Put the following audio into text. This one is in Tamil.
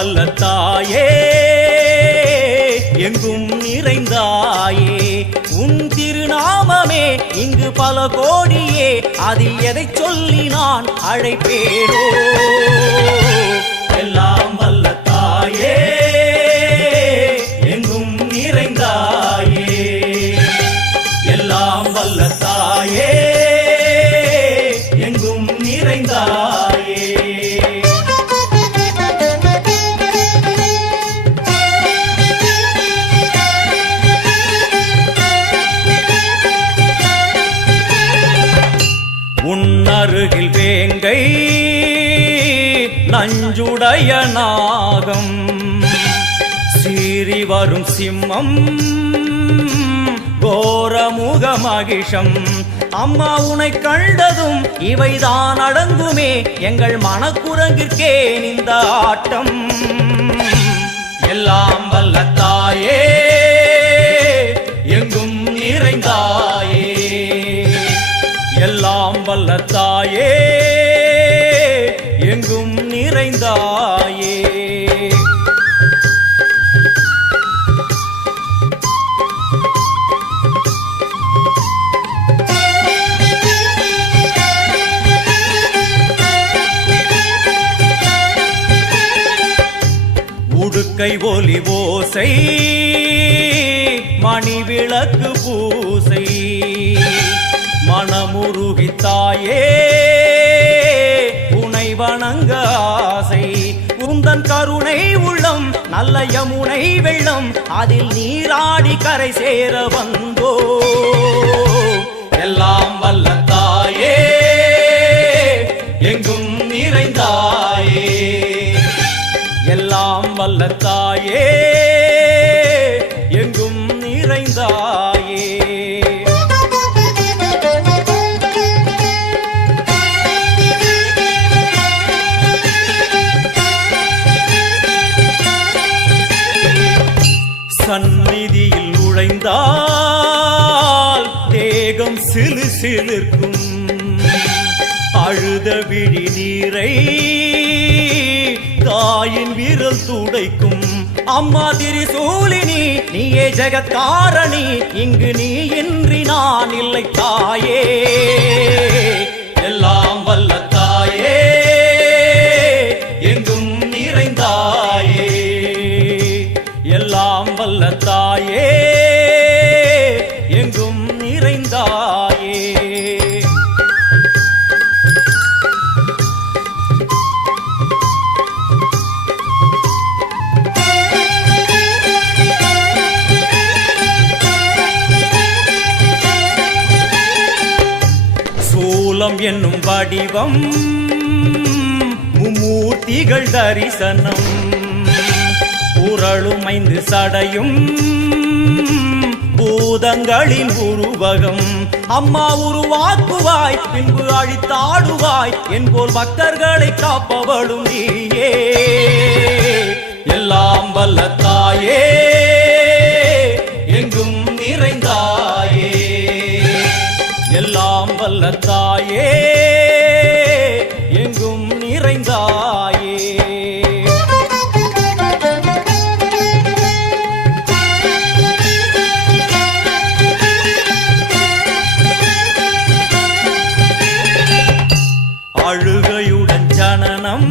வல்ல தாயே எங்கும் நிறைந்தாயே உன் திருநாமமே இங்கு பல கோடியே அதில் எதை சொல்லி நான் அழைப்பேனோ எல்லாம் வல்ல தாயே எங்கும் நிறைந்தாயே எல்லாம் வல்ல தாயே எங்கும் நிறைந்தாயே உன்னருகில் வேங்கை நஞ்சுடைய நாகம் சீறி வரும் சிம்மம் கோரமுக மகிஷம் அம்மா உனை கண்டதும் இவைதான் அடங்குமே எங்கள் மனக்குரங்கிற்கே இந்த ஆட்டம் எல்லாம் வல்ல தாயே எங்கும் நிறைந்தாயே எல்லாம் வல்ல தாயே எங்கும் நிறைந்தாயே உடுக்கை ஒலி ஓசை மணி விளக்கு பூசை மனமுருகி தாயே உனை வணங்க ஆசை உந்தன் கருணை உள்ளம் நல்ல யமுனை வெள்ளம் அதில் நீராடி கரை சேர வந்தோ எல்லாம் வல்ல தாயே எங்கும் நிறைந்தாயே எல்லாம் வல்ல தாயே எங்கும் நிறைந்தாயே சந்நிதியில் நுழைந்தால் தேகம் சிலு சிலிர்க்கும் அழுத விழி நீரை தாயின் விரல் துடைக்கும் அம்மா திரிசூலினி நீயே ஜெகத்காரணி இங்கு நீ இன்றி நான் இல்லை தாயே எல்லாம் வல்ல தாயே எங்கும் நிறைந்தாயே எல்லாம் வல்ல தாயே எங்கும் நிறைந்தாயே சூலம் என்னும் வடிவம் மும்மூர்த்திகள் தரிசனம் உரளும் 5 சடையும் பூதங்களின் உருவகம் அம்மா உருவாக்குவாய் பின்பு அழித்தாடுவாய் என்போல் பக்தர்களை காப்பவளும் நீயே எல்லாம் வல்ல தாயே எங்கும் நிறைந்தாயே எல்லாம் வல்ல தாயே எங்கும் நிறைந்தாயே அழுகையுடன் ஜனனம்